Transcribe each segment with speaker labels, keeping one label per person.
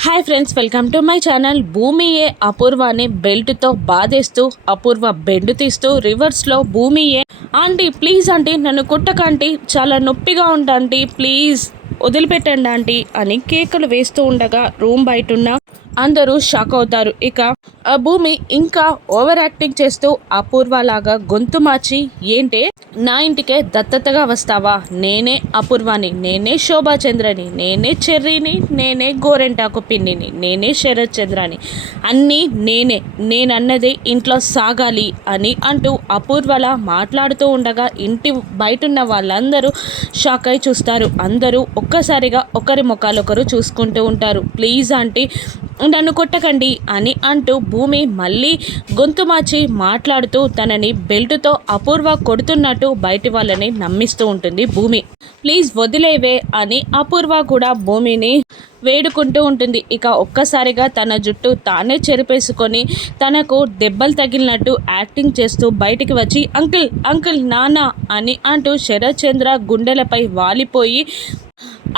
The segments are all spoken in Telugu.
Speaker 1: Hi friends welcome to my channel భూమియే అపూర్వాని బెల్ట్తో బాధేస్తూ అపూర్వ బెండు తీస్తూ రివర్స్లో భూమియే ఆంటీ ప్లీజ్ ఆంటీ నన్ను కుట్టకంటీ చాలా నొప్పిగా ఉంటా ఆంటీ. ప్లీజ్ వదిలిపెట్టండి ఆంటీ అని కేకలు వేస్తూ ఉండగా రూమ్ బయట ఉన్న అందరూ షాక్ అవుతారు. ఇక ఆ భూమి ఇంకా ఓవర్ యాక్టింగ్ చేస్తూ అపూర్వలాగా గొంతు మార్చి ఏంటే? నా ఇంటికే దత్తతగా వస్తావా? నేనే అపూర్వాని నేనే శోభాచంద్రని నేనే చెర్రీని నేనే గోరెంటాకు పిన్నిని నేనే శరత్ చంద్రని అన్నీ నేనే నేనన్నది ఇంట్లో సాగాలి అని అంటూ అపూర్వలా మాట్లాడుతూ ఉండగా ఇంటి బయటున్న వాళ్ళందరూ షాక్ అయి చూస్తారు. అందరూ ఒక్కసారిగా ఒకరి ముఖాలొకరు చూసుకుంటూ ఉంటారు. ప్లీజ్ ఆంటీ నన్ను కొట్టకండి అని అంటూ భూమి మళ్ళీ గొంతు మార్చి మాట్లాడుతూ తనని బెల్టుతో అపూర్వ కొడుతున్నట్టు బయటి వాళ్ళని నమ్మిస్తూ ఉంటుంది భూమి. ప్లీజ్ వదిలేవే అని అపూర్వ కూడా భూమిని వేడుకుంటూ ఉంటుంది. ఇక ఒక్కసారిగా తన జుట్టు తానే చెరిపేసుకొని తనకు దెబ్బలు తగిలినట్టు యాక్టింగ్ చేస్తూ బయటికి వచ్చి అంకుల్ అంకుల్ నానా అని అంటూ శరత్ చంద్ర గుండెలపై వాలిపోయి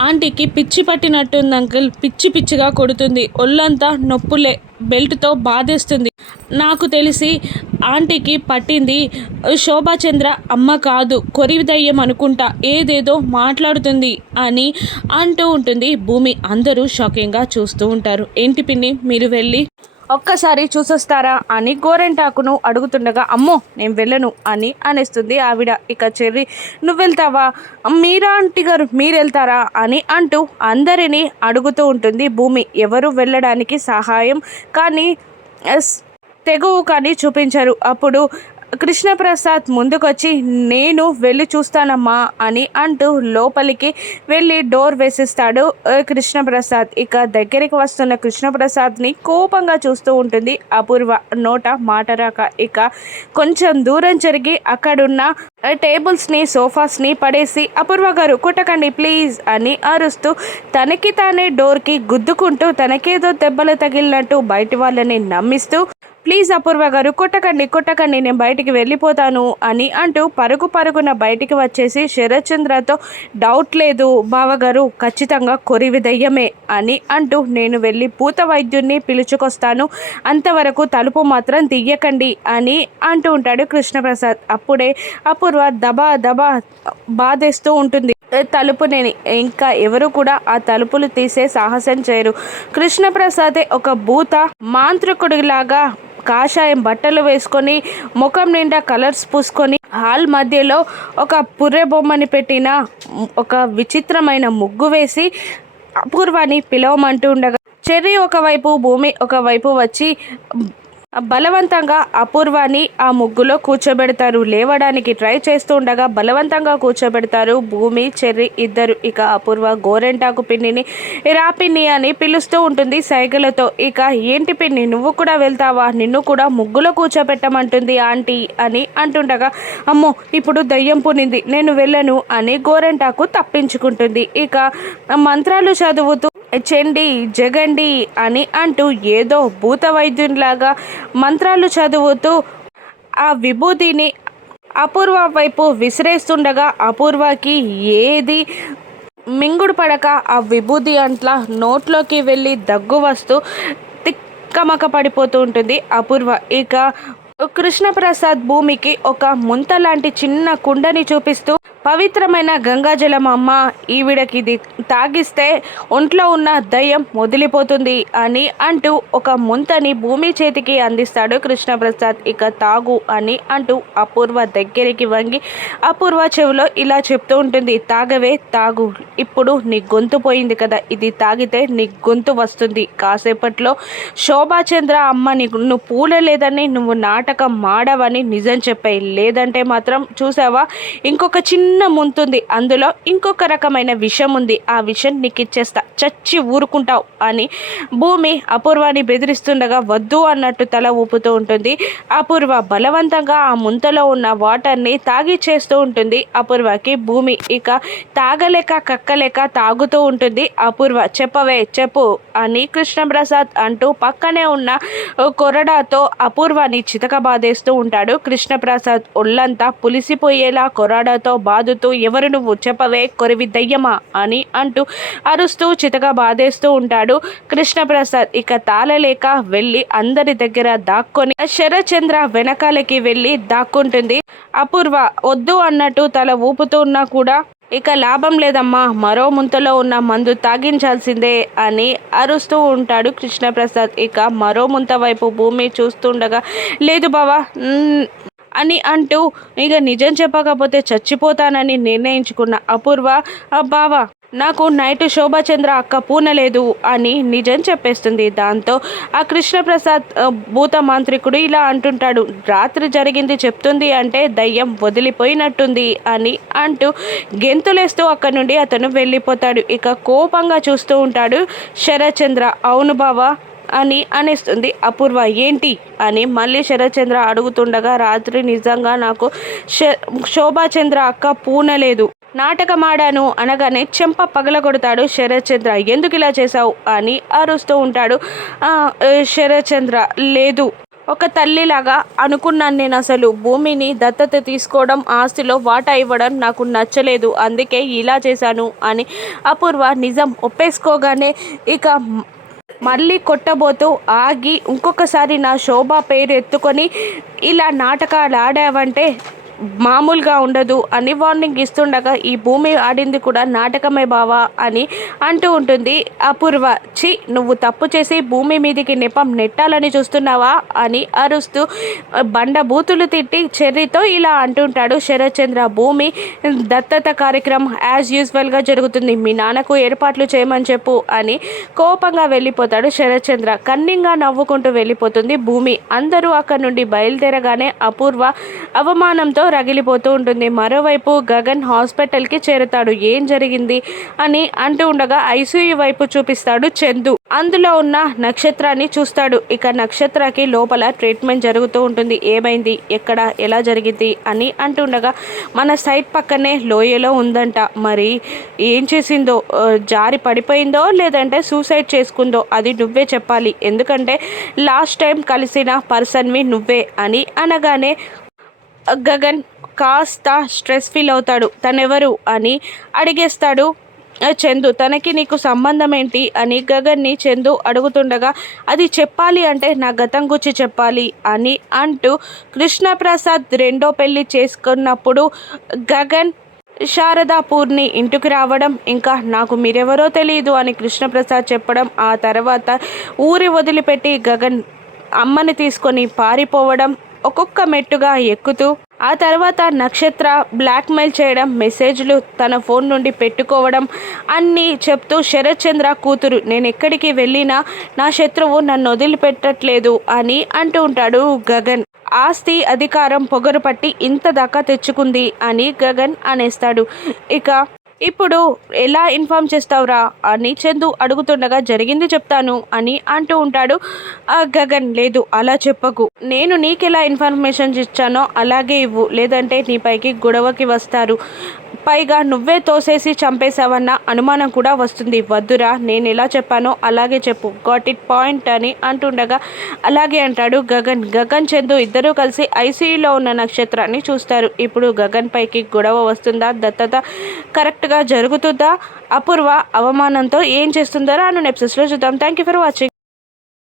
Speaker 1: ఆంటీకి పిచ్చి పట్టినట్టుంది అంకుల్. పిచ్చి పిచ్చిగా కొడుతుంది. ఒళ్ళంతా నొప్పులే. బెల్ట్తో బాధేస్తుంది. నాకు తెలిసి ఆంటీకి పట్టింది శోభాచంద్ర అమ్మ కాదు కొరివిదయ్యం అనుకుంటా. ఏదేదో మాట్లాడుతుంది అని అంటూ ఉంటుంది భూమి. అందరూ షాకింగ్గా చూస్తూ ఉంటారు. ఏంటి పిన్ని మీరు వెళ్ళి ఒక్కసారి చూసొస్తారా అని గోరెంటాకును అడుగుతుండగా అమ్మో నేను వెళ్ళను అని అనేస్తుంది ఆవిడ. ఇక చెర్రి నువ్వు వెళ్తావా? మీరా ఆంటీ గారు? మీరు వెళ్తారా అని అంటూ అందరినీ అడుగుతూ ఉంటుంది. భూమి ఎవరు వెళ్ళడానికి సహాయం కానీ తెగువు కానీ చూపించరు. అప్పుడు కృష్ణప్రసాద్ ముందుకొచ్చి నేను వెళ్ళి చూస్తానమ్మా అని అంటూ లోపలికి వెళ్ళి డోర్ వేసిస్తాడు కృష్ణప్రసాద్. ఇక దగ్గరికి వస్తున్న కృష్ణప్రసాద్ని కోపంగా చూస్తూ ఉంటుంది అపూర్వ నోట మాట రాక. ఇక కొంచెం దూరం జరిగి అక్కడున్న టేబుల్స్ని సోఫాస్ని పడేసి అపూర్వ గారు కొట్టకండి ప్లీజ్ అని అరుస్తూ తనకి తానే డోర్కి గుద్దుకుంటూ తనకేదో దెబ్బలు తగిలినట్టు బయటి వాళ్ళని నమ్మిస్తూ ప్లీజ్ అపూర్వ గారు కొట్టకండి కొట్టకండి నేను బయటికి వెళ్ళిపోతాను అని అంటూ పరుగు పరుగున బయటికి వచ్చేసి శరత్చంద్రతో డౌట్ లేదు బావగారు ఖచ్చితంగా కొరివి దయ్యమే అని అంటూ నేను వెళ్ళి పూత వైద్యుడిని పిలుచుకొస్తాను. అంతవరకు తలుపు మాత్రం తీయకండి అని అంటూ ఉంటాడు కృష్ణప్రసాద్. అప్పుడే అపూర్వ దబా దబా బాధేస్తూ ఉంటుంది. తలుపునేని ఇంకా ఎవరు కూడా ఆ తలుపులు తీసే సాహసం చేయరు. కృష్ణప్రసాదే ఒక భూత మాంత్రికుడిలాగా కాషాయం బట్టలు వేసుకొని ముఖం నిండా కలర్స్ పూసుకొని హాల్ మధ్యలో ఒక పుర్రె బొమ్మని పెట్టిన ఒక విచిత్రమైన ముగ్గు వేసి అపూర్వాన్ని పిలవమంటూ ఉండగా చెర్రీ ఒకవైపు భూమి ఒకవైపు వచ్చి బలవంతంగా అపూర్వాన్ని ఆ ముగ్గులో కూర్చోబెడతారు. లేవడానికి ట్రై చేస్తూ ఉండగా బలవంతంగా కూర్చోబెడతారు. భూమి చెర్రి ఇద్దరు ఇక అపూర్వ గోరెంటాకు పిన్నిని రా పిన్ని అని పిలుస్తూ ఉంటుంది సైగలతో. ఇక ఏంటి పిన్ని నువ్వు కూడా వెళ్తావా? నిన్ను కూడా ముగ్గులో కూర్చోబెట్టమంటుంది ఆంటీ అని అంటుండగా అమ్మో ఇప్పుడు దయ్యం పునింది నేను వెళ్ళను అని గోరెంటాకు తప్పించుకుంటుంది. ఇక మంత్రాలు చదువుతూ చెండి జగండి అని అంటూ ఏదో భూత వైద్యునిలాగా మంత్రాలు చదువుతూ ఆ విభూతిని అపూర్వ వైపు విసిరేస్తుండగా అపూర్వకి ఏది మింగుడు పడక ఆ విభూతి అంట్లా నోట్లోకి వెళ్ళి దగ్గు వస్తూ తిక్కమక పడిపోతూ ఉంటుంది. అపూర్వ ఇక కృష్ణప్రసాద్ భూమికి ఒక ముంత లాంటి చిన్న కుండని చూపిస్తూ పవిత్రమైన గంగాజలం అమ్మ ఈవిడకి ఇది తాగిస్తే ఒంట్లో ఉన్న దయ్యం వదిలిపోతుంది అని అంటూ ఒక ముంతని భూమి చేతికి అందిస్తాడు కృష్ణప్రసాద్. ఇక తాగు అని అంటూ అపూర్వ దగ్గరికి వంగి అపూర్వ చెవిలో ఇలా చెప్తూ ఉంటుంది తాగవే తాగు. ఇప్పుడు నీ గొంతు పోయింది కదా ఇది తాగితే నీ గొంతు వస్తుంది. కాసేపట్లో శోభాచంద్ర అమ్మ నీకు నువ్వు పూలలేదని నువ్వు నాటకం మాడవని నిజం చెప్పాయి. లేదంటే మాత్రం చూసావా? ఇంకొక చిన్న ముంతుంది. అందులో ఇంకొక రకమైన విషం ఉంది ఆ విషం నీకు ఇచ్చేస్తా చచ్చి ఊరుకుంటావు అని భూమి అపూర్వాన్ని బెదిరిస్తుండగా వద్దు అన్నట్టు తల ఊపుతూ ఉంటుంది. అపూర్వ బలవంతంగా ఆ ముంతలో ఉన్న వాటర్ని తాగి చేస్తూ ఉంటుంది. అపూర్వకి భూమి ఇక తాగలేక కక్కలేక తాగుతూ ఉంటుంది. అపూర్వ చెప్పవే చెప్పు అని కృష్ణప్రసాద్ అంటూ పక్కనే ఉన్న కొరడాతో అపూర్వాన్ని చితక బాధేస్తూ ఉంటాడు. కృష్ణప్రసాద్ ఒళ్ళంతా పులిసిపోయేలా కొరడాతో బాదుతూ ఎవరు నువ్వు చెప్పవే కొరివి దయ్యమా అని అంటూ అరుస్తూ చితగా బాధేస్తూ ఉంటాడు కృష్ణప్రసాద్. ఇక తాళలేక వెళ్ళి అందరి దగ్గర దాక్కొని శరచంద్ర వెనకాలకి వెళ్ళి దాక్కుంటుంది. అపూర్వ వద్దు అన్నట్టు తల ఊపుతూ ఉన్నా కూడా ఇక లాభం లేదమ్మా మరో ముంతలో ఉన్న మందు తాగించాల్సిందే అని అరుస్తూ ఉంటాడు కృష్ణప్రసాద్. ఇక మరో ముంత వైపు భూమి చూస్తుండగా లేదు బావా అని అంటూ ఇక నిజం చెప్పకపోతే చచ్చిపోతానని నిర్ణయించుకున్న అపూర్వ బావా నాకు నైట్ శోభాచంద్ర అక్క పూనలేదు అని నిజం చెప్పేస్తుంది. దాంతో ఆ కృష్ణప్రసాద్ భూత మాంత్రికుడు ఇలా అంటుంటాడు. రాత్రి జరిగింది చెప్తుంది అంటే దయ్యం వదిలిపోయినట్టుంది అని అంటూ గెంతులేస్తూ అక్కడి నుండి అతను వెళ్ళిపోతాడు. ఇక కోపంగా చూస్తూ ఉంటాడు శరచంద్ర అవును బావా అని అనేస్తుంది. అపూర్వ ఏంటి? అని మళ్ళీ శరచంద్ర అడుగుతుండగా రాత్రి నిజంగా నాకు శ శోభాచంద్ర అక్క పూనలేదు. నాటకమాడాను అనగానే చెంప పగలగొడతాడు శరత్చంద్ర. ఎందుకు ఇలా చేశావు? అని అరుస్తూ ఉంటాడు. శరత్చంద్ర లేదు. ఒక తల్లిలాగా అనుకున్నాను నేను అసలు. భూమిని దత్తత తీసుకోవడం ఆస్తిలో వాటా ఇవ్వడం నాకు నచ్చలేదు. అందుకే ఇలా చేశాను అని అపూర్వ నిజం ఒప్పేసుకోగానే ఇక మళ్ళీ కొట్టబోతూ ఆగి ఇంకొకసారి నా శోభ పేరు ఎత్తుకొని ఇలా నాటకాలు ఆడావంటే మామూలుగా ఉండదు అని వార్నింగ్ ఇస్తుండగా ఈ భూమి ఆడింది కూడా నాటకమే బావా అని అంటూ ఉంటుంది. అపూర్వ చి నువ్వు తప్పు చేసి భూమి మీదికి నెపం నెట్టాలని చూస్తున్నావా అని అరుస్తూ బండ బూతులు తిట్టి చెర్రీతో ఇలా అంటుంటాడు శరత్చంద్ర. భూమి దత్తత కార్యక్రమం యాజ్ యూజువల్గా జరుగుతుంది. మీ నాన్నకు ఏర్పాట్లు చేయమని చెప్పు అని కోపంగా వెళ్ళిపోతాడు శరత్చంద్ర. కన్నింగా నవ్వుకుంటూ వెళ్ళిపోతుంది భూమి. అందరూ అక్కడి నుండి బయలుదేరగానే అపూర్వ అవమానంతో రగిలిపోతూ ఉంటుంది. మరోవైపు గగన్ హాస్పిటల్కి చేరుతాడు. ఏం జరిగింది అని అంటూ ఉండగా ఐసీయూ వైపు చూపిస్తాడు చందు. అందులో ఉన్న నక్షత్రాన్ని చూస్తాడు. ఇక నక్షత్రకి లోపల ట్రీట్మెంట్ జరుగుతూ ఉంటుంది. ఏమైంది? ఎక్కడ? ఎలా జరిగింది? అని అంటుండగా మన సైట్ పక్కనే లోయలో ఉందంట. మరి ఏం చేసిందో? జారి పడిపోయిందో? లేదంటే సూసైడ్ చేసుకుందో? అది నువ్వే చెప్పాలి. ఎందుకంటే లాస్ట్ టైం కలిసిన పర్సన్వి నువ్వే అని అనగానే గగన్ కాస్త స్ట్రెస్ ఫీల్ అవుతాడు. తనెవరు అని అడిగేస్తాడు చందు తనకి నీకు సంబంధం ఏంటి అని గగన్ని చందు అడుగుతుండగా అది చెప్పాలి అంటే నా గతం గురించి చెప్పాలి అని అంటూ కృష్ణప్రసాద్ రెండో పెళ్ళి చేసుకున్నప్పుడు గగన్ శారదాపూర్ని ఇంటికి రావడం ఇంకా నాకు మీరెవరో తెలియదు అని కృష్ణప్రసాద్ చెప్పడం ఆ తర్వాత ఊరి వదిలిపెట్టి గగన్ అమ్మని తీసుకొని పారిపోవడం ఒక్కొక్క మెట్టుగా ఎక్కుతూ ఆ తర్వాత నక్షత్ర బ్లాక్మెయిల్ చేయడం మెసేజ్లు తన ఫోన్ నుండి పెట్టుకోవడం అన్నీ చెప్తూ శరత్చంద్ర కూతురు నేను ఎక్కడికి వెళ్ళినా నా శత్రువు నన్ను వదిలిపెట్టట్లేదు అని అంటూ ఉంటాడు గగన్. ఆస్తి అధికారం పొగరు పట్టి ఇంత దాకా తెచ్చుకుంది అని గగన్ అనేస్తాడు. ఇక ఇప్పుడు ఎలా ఇన్ఫామ్ చేస్తావురా? అని చందు అడుగుతుండగా జరిగింది చెప్తాను అని అంటూ ఉంటాడు. ఆ గగన్ లేదు అలా చెప్పకు. నేను నీకెలా ఇన్ఫర్మేషన్ ఇచ్చానో అలాగే ఇవ్వు. లేదంటే నీపైకి గొడవకి వస్తారు. పైగా నువ్వే తోసేసి చంపేశావన్న అనుమానం కూడా వస్తుంది. వద్దురా నేను ఎలా చెప్పానో అలాగే చెప్పు. గాట్ ఇట్ పాయింట్ అని అంటుండగా అలాగే అంటాడు గగన్. గగన్ చందు ఇద్దరూ కలిసి ఐసీయూలో ఉన్న నక్షత్రాన్ని చూస్తారు. ఇప్పుడు గగన్ పైకి గొడవ వస్తుందా? దత్తత కరెక్ట్గా జరుగుతుందా? అపూర్వ అవమానంతో ఏం చేస్తుందో రాను నెప్సెస్లో చూద్దాం. Thank you for watching